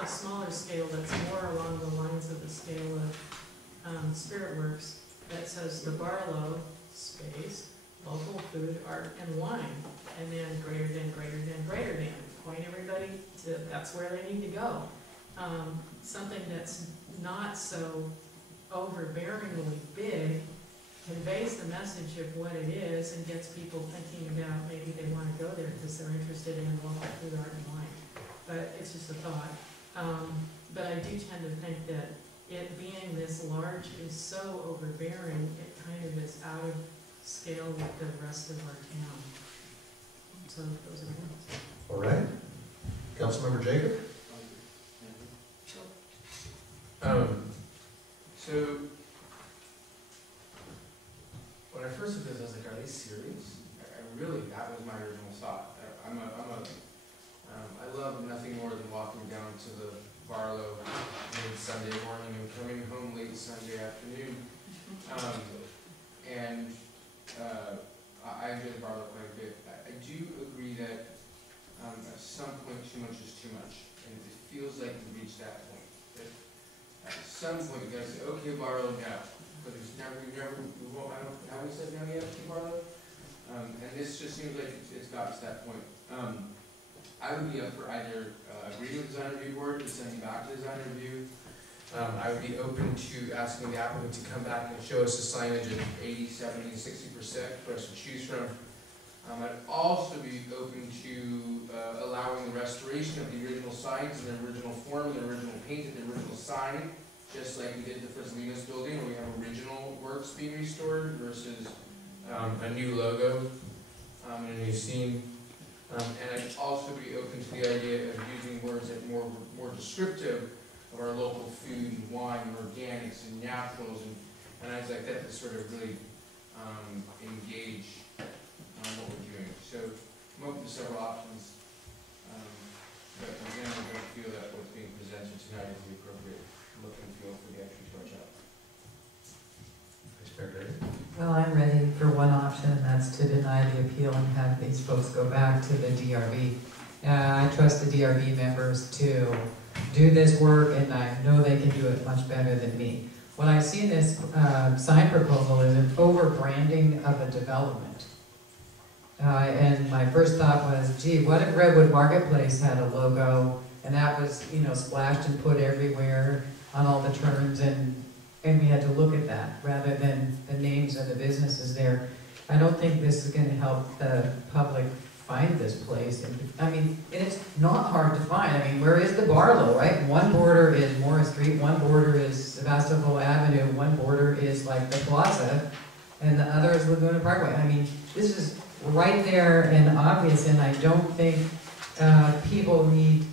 a smaller scale that's more along the lines of the scale of Spirit Works that says the Barlow space, local food, art, and wine, and then greater than, greater than, greater than. Point everybody to that's where they need to go. Something that's not so overbearingly big conveys the message of what it is and gets people thinking about maybe they want to go there because they're interested in local food, art, and wine. But it's just a thought. But I do tend to think that it being this large is so overbearing, it kind of is out of scale with the rest of our town. So those are the ones. All right. Councilmember Jacob? So, when I first looked at this, I was like, are they serious? I really, that was my original thought. I love nothing more than walking down to the Barlow mid-Sunday morning and coming home late Sunday afternoon. I enjoy the Barlow quite a bit. I do agree that at some point too much is too much, and it feels like we've reached that point. That at some point you gotta say, okay, Barlow, no. But it's never, we won't, have we said no yet to Barlow? And this just seems like it's got to that point. I would be up for either agreeing with the design review board and sending back to the design review. I would be open to asking the applicant to come back and show us a signage of 80, 70, 60% for us to choose from. I'd also be open to allowing the restoration of the original signs in their original form, their original paint, and the original sign, just like we did the Fresalinas building, where we have original works being restored versus a new logo and a new scene. And I'd also be open to the idea of using words that are more descriptive of our local food and wine, and organics and naturals, and items like that to sort of really engage on what we're doing. So come up with several options, but again, I don't feel that what's being presented tonight is the appropriate look and feel for the actual torch up. Vice Mayor Derry? Well, I'm ready for one option, and that's to deny the appeal and have these folks go back to the DRB. I trust the DRB members to do this work, and I know they can do it much better than me. What I see in this sign proposal is an over-branding of a development. And my first thought was, gee, what if Redwood Marketplace had a logo, and that was, you know, splashed and put everywhere on all the turns, and we had to look at that rather than the names of the businesses there. I don't think this is going to help the public find this place. I mean, and it's not hard to find. I mean, where is the Barlow, right? One border is Morris Street, one border is Sebastopol Avenue, one border is like the Plaza, and the other is Laguna Parkway. I mean, this is right there and obvious, and I don't think people need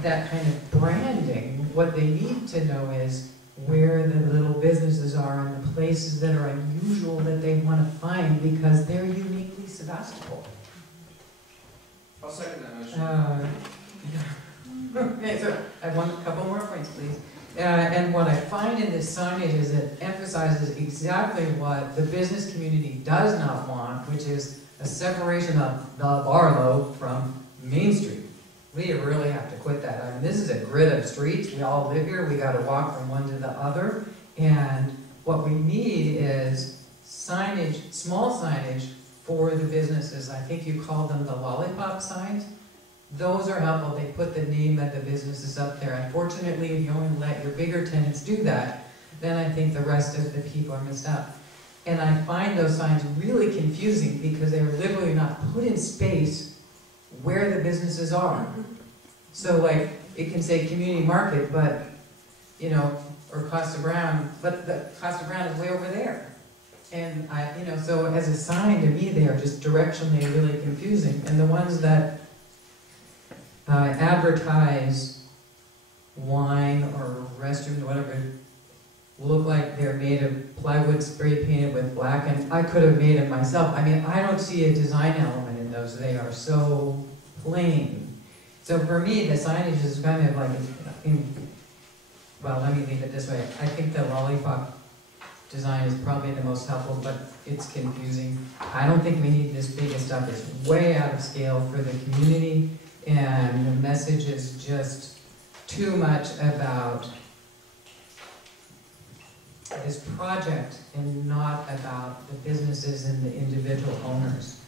that kind of branding. What they need to know is where the little businesses are and the places that are unusual that they want to find because they're uniquely Sebastopol. I'll second that motion. Okay, so I want a couple more points, please. And what I find in this signage is it emphasizes exactly what the business community does not want, which is a separation of the Barlow from Main Street. We really have to quit that. I mean, this is a grid of streets. We all live here. We got to walk from one to the other. And what we need is signage, small signage for the businesses. I think you call them the lollipop signs. Those are helpful. They put the name of the businesses up there. Unfortunately, if you only let your bigger tenants do that, then I think the rest of the people are missed out. And I find those signs really confusing because they're literally not put in space where the businesses are. So like, it can say community market, but, you know, or Costa Brown, but the Costa Brown is way over there. And you know, so as a sign to me, they are just directionally really confusing. And the ones that advertise wine or restrooms or whatever look like they're made of plywood spray painted with black, and I could have made it myself. I mean, I don't see a design element in those. They are so plain. So for me, the signage is kind of like, well, let me leave it this way. I think the lollipop design is probably the most helpful, but it's confusing. I don't think we need this big of stuff. It's way out of scale for the community, and the message is just too much about this project and not about the businesses and the individual owners.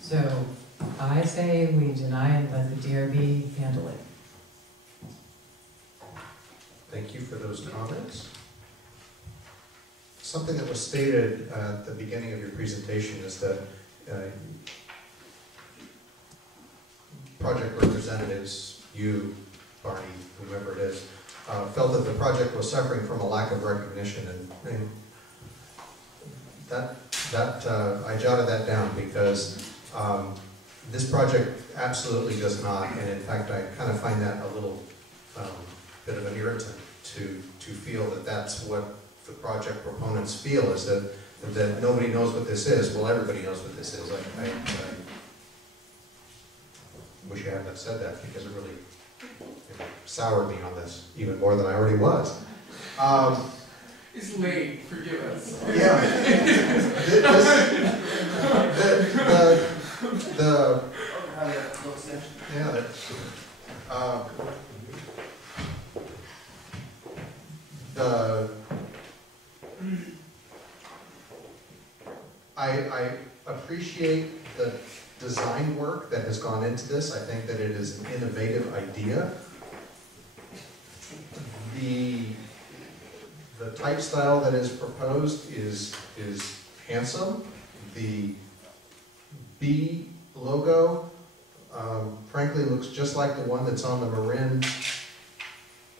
So I say we deny and let the DRB handle it. Thank you for those comments. Something that was stated at the beginning of your presentation is that project representatives, you, Barney, whoever it is, felt that the project was suffering from a lack of recognition, and that I jotted that down because this project absolutely does not, and in fact I kind of find that a little bit of an irritant to feel that that's what the project proponents feel, is that nobody knows what this is. Well, everybody knows what this is. I wish I hadn't have said that because it really soured me on this even more than I already was. It's late, forgive us. Yeah. I appreciate the design work that has gone into this. I think that it is an innovative idea. The type style that is proposed is handsome. The B logo, frankly, looks just like the one that's on the Marin.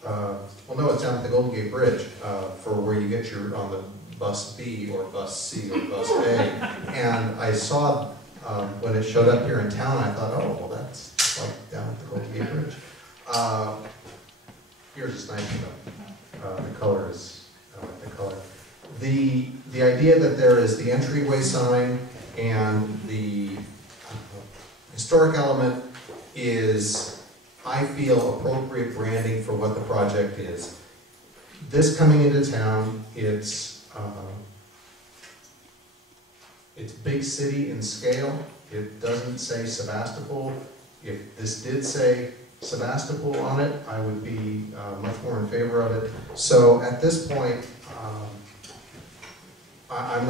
Well, no, it's down at the Golden Gate Bridge for where you get your on the bus B or bus C or bus A. And I saw when it showed up here in town, I thought, oh, well, that's like down at the Golden Gate Bridge. Here's is nice though. The color is, I like the color. The idea that there is the entryway sign and the historic element is, I feel, appropriate branding for what the project is. This coming into town, it's big city in scale. It doesn't say Sebastopol. If this did say Sebastopol on it, I would be much more in favor of it. So at this point, I'm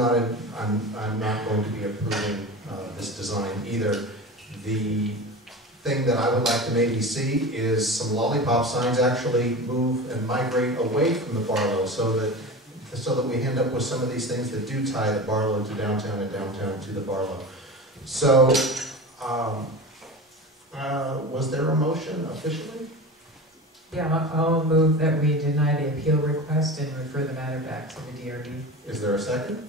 not going to be approving this design either. The thing that I would like to maybe see is some lollipop signs actually move and migrate away from the Barlow, so that we end up with some of these things that do tie the Barlow to downtown and downtown to the Barlow. So, was there a motion officially? Yeah, I'll move that we deny the appeal request and refer the matter back to the DRB. Is there a second?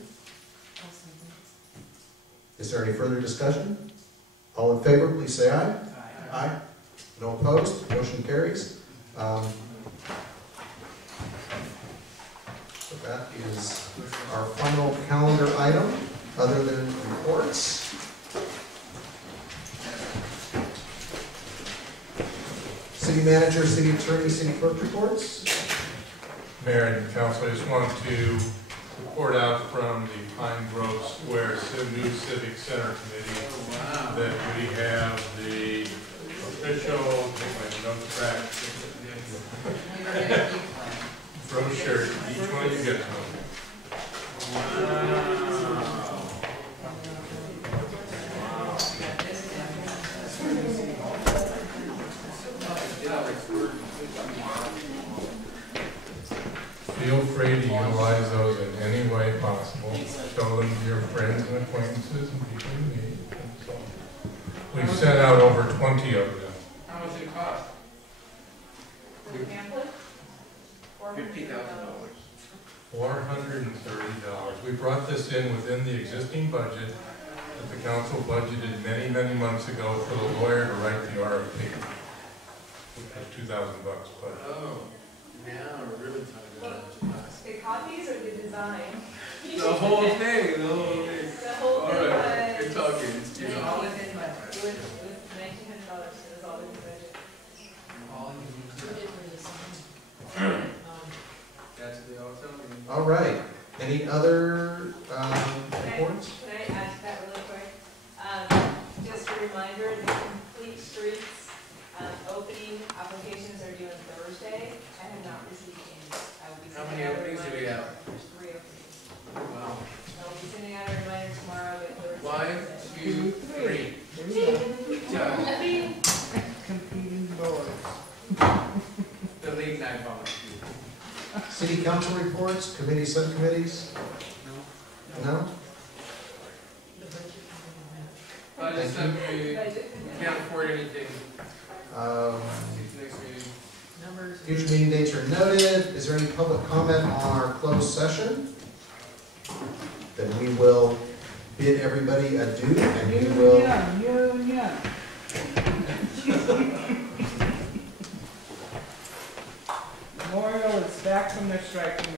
Is there any further discussion? All in favor, please say aye. Aye. No opposed, motion carries. So that is our final calendar item, other than reports. City manager, city attorney, city clerk reports. Mayor and council, I just want to report out from the Pine Grove Square New Civic Center Committee that we have the official, take my notes back, brochure, each one you get one. Feel free to utilize those in any way possible. Show them to your friends and acquaintances and people you meet. So we've sent out over 20 of them. How much did it cost? $50,000. $430. We brought this in within the existing budget that the council budgeted many, many months ago for the lawyer to write the RFP. Which was $2,000, but. Oh, now we're really talking about The copies or the design? the whole thing, the whole thing. The whole All thing right, was. you're talking, it's too All much. within budget. It was $1,900, so it was all within budget. That's what they all tell me. All right, any other reports? Can I add to that really quick? Just a reminder, the Complete Streets opening applications are due on Thursday. I have not received any. I will be How sending many out a openings do we reminder. have? There's 3 openings. Wow. I will be sending out a reminder tomorrow, but Thursday. 1, 2, 3. Done. Competing boards. The late night volunteer. City council reports, committee, subcommittees? No? Budget subcommittee, can't afford anything. Next meeting. Future meeting dates are noted. Is there any public comment on our closed session? Then we will bid everybody adieu, and we will. Union. Memorial is back from their strike.